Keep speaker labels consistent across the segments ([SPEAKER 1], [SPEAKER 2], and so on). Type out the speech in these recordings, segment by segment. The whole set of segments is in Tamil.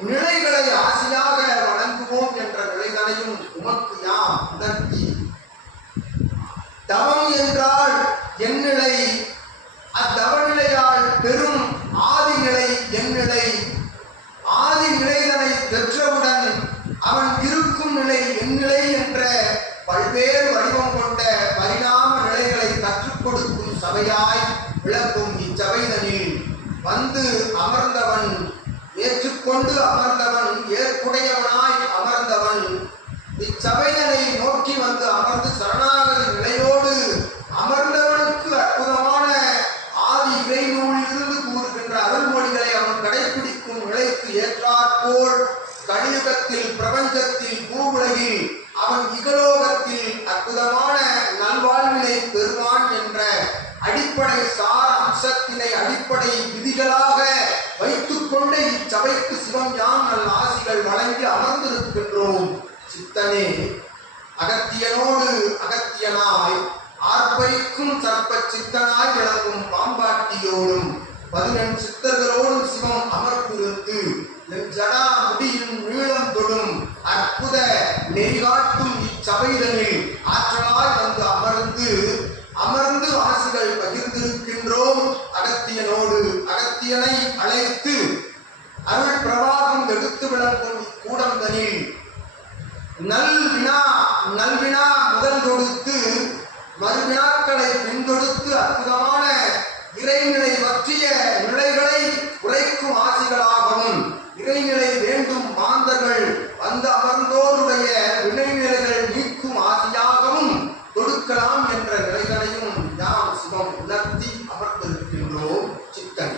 [SPEAKER 1] நிலைகளை ஆசையாக வணங்குவோம் என்ற நிலைகளையும் உமக்கு யாம் உணர்த்தி? தவம் என்றால் என் நிலை அத்தவநிலையால் பெரும் ஆதிநிலை என் நிலை. ஆதி நிலைதனை பெற்றவுடன் அவன் இருக்கும் நிலை என் நிலை என்ற பல்வேறு வடிவம் கொண்ட பரிணாம நிலைகளை கற்றுக் கொடுக்கும் சபையாய் விளக்கும் இச்சபைதனில் வந்து அமர்ந்தவன் ஏற்றுக்கொண்டு அமர்ந்தவன் ஏற்புடையவனாய் அமர்ந்தவன். இச்சபையனை நோக்கி வந்து அமர்ந்து சரணாகதி நிலையோடு அமர்ந்தவனுக்கு அற்புதமான ஆதி இறைநூலிலிருந்து கூறுகின்ற அருள்மொழிகளை அவன் கடைபிடிக்கும் நிலைக்கு ஏற்றாற்போல் கலியுகத்தில் பிரபஞ்சத்தில் பூவுலகில் அவன் இகலோகத்தில் அற்புதமான நல்வாழ்வினை பெறுவான் என்ற அடிப்படை சார அம்சத்தினை அடிப்படை விதிகளாக வைத்துக்கொண்ட இச்சபைக்கு சிவம் யாம் நல் ஆசிகள் வழங்கி அமர்ந்திருக்கின்றோம். சித்தனே அகத்தியனோடு அகத்தியனாய் ஆர்ப்பரிக்கும் சர்ப்ப சித்தனாய் விளங்கும் பாம்பாட்டியோடும் பதினெண் சித்தர்களோடும் சிவம் அமர்ந்திருந்து ஜடா முடியும் நீளம் தொடும் அற்புத நெறிகாட்டும் இச்சபைதனில் ஆற்றலாய் வந்து அமர்ந்து அமர்ந்து ஆசிகள் பகிர்ந்திருக்கின்றோம் அகத்தியனோடு அகத்தியனை அழைத்து அருள் பிரவாகம் எடுத்து விளங்கும் கூடந்தனில் வினா நல்வினா முதல் கொடுத்து மறுவினாக்களை பின்தொடுத்து அற்புதமான இறைநிலை பற்றிய நிலைகளை உரைக்கும் ஆசிகளாகவும் இறைநிலை வேண்டும் மாந்தர்கள் வந்து அமர்ந்தோருடைய வினைநிலைகள் நீக்கும் ஆசியாகவும் கொடுக்கலாம் என்ற நிலைகளையும் யாம் சிவம் உணர்த்தி அமர்ந்திருக்கின்றோம் சித்தன்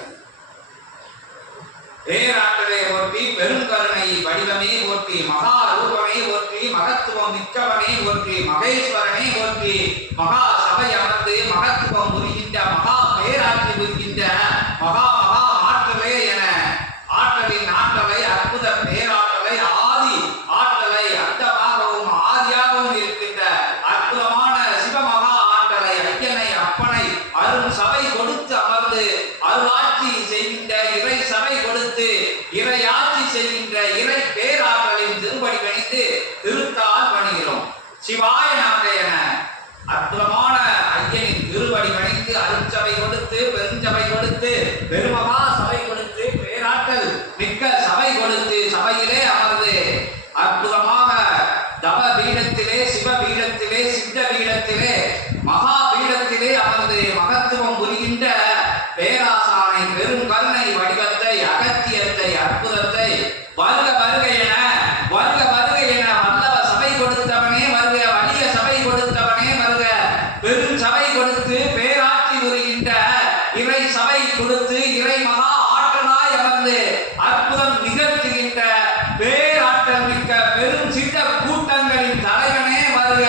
[SPEAKER 2] பேராற்றலை போற்றி பெருங்கருணை வடிவமே போற்றி மகா ரூபமே போற்றி மகத்துவம் மிக்கவனே ஒன்று மகேஸ்வரனே ஒன்று மகா சபை அமர்ந்து மகத்துவம் புரிகின்ற மகா பேராட்சி புரிகின்ற மகா மகா ஆற்றலே என ஆற்றலின் ஆற்றலை அற்புத பேராற்றலை ஆதி ஆற்றலை அந்தமாகவும் ஆதியாகவும் இருக்கின்ற அற்புதமான சிவமகா ஆற்றலை ஐயனை அப்பனை அருள் சபை கொடுத்து அமர்ந்து அருளாட்சி செய்கின்ற இறை சபை கொடுத்து இறையாட்சி செய்கின்ற இறை பேராற்றலின் திருப்படி கணித்து திருத்தால் பணிகிறோம் சிவாய நமக என அற்புதமான ஐயனின் திருவடி கணித்து அருட்சபை கொடுத்து பெருஞ்சபை கொடுத்து பெருமகா சபை கொடுத்து பேராற்றல் மிக்க சபை கொடுத்து சபையிலே அமர்ந்து அற்புதமாக தவ பீடத்திலே சிவ பீடத்திலே சித்த பீடத்திலே மகா பீடத்திலே அமர்ந்து மகத்துவம் புரிகின்ற பேராசானை பெரும் கருணை வடிவத்தை அகத்தியத்தை அற்புதத்தை வருக வருக என வருக வருக என வல்லவ சபை கொடுத்தவனே வருக வலிய சபை கொடுத்தவனே வருக பெரும் சபை கொடுத்து பேராட்சி புரிகின்ற இறை சபை கொடுத்து இறை மகா ஆற்றலாய் அமர்ந்து அற்புதம் நிகழ்த்துகின்ற பேராற்றல் மிக்க பெரும் சித்த கூட்டங்களின் தலைவனே வருக.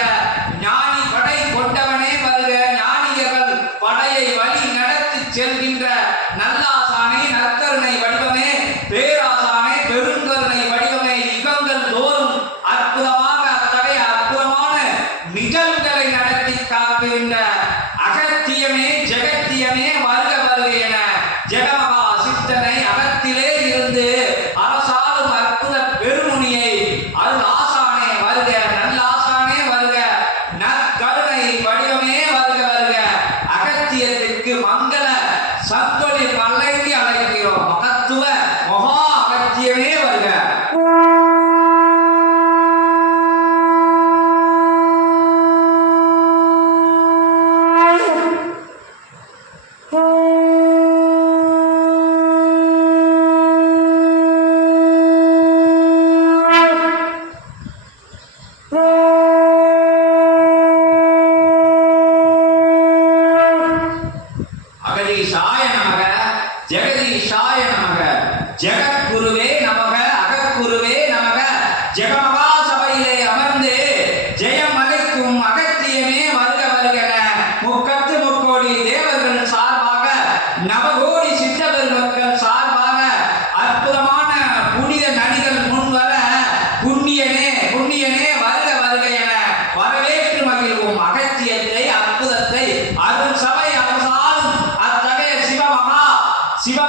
[SPEAKER 2] ஞானி படை கொண்டவனே வருக. ஞானியர்கள் படையை வழி நடத்தி செல்கின்ற நல்லாசானை நற்கருணை வடிவமே பேராசானே பெருங்கருணை வடிவமே யுகங்கள் தோறும் அற்புதமாக அத்தகைய அற்புதமான நிகழ்வுகளை நடத்தி காக்கின்ற அகத்தியமே ஜெகத்தியமே வருக வருக என ஜெகமகா சித்தனை அகத்திலே இருந்து அரசாலும் அற்புத பெருமுனியை அருள் ஆசானே வருக நல்ல ஆசானே வருக நற்கருணை வடிவமே வருக வருக. அகத்தியத்திற்கு மங்கள சத்தொலி பாறையிலே அமர்ந்து ஜெயம் அளிக்கும் அகத்தியமே வருக வருகன முக்கத்து முக்கோடி தேவர்கள் சார்பாக நவகோடி சித்தபெருமக்கள் சார்பாக அற்புதமான புனித நடிகள் முன்வர புண்ணியனே புண்ணியனே வருக வருக என வரவேற்று மகிழ்வும். அகத்தியத்தை அற்புதத்தை அருள் சபை அரசாலும் அத்தகைய சிவமகா சிவ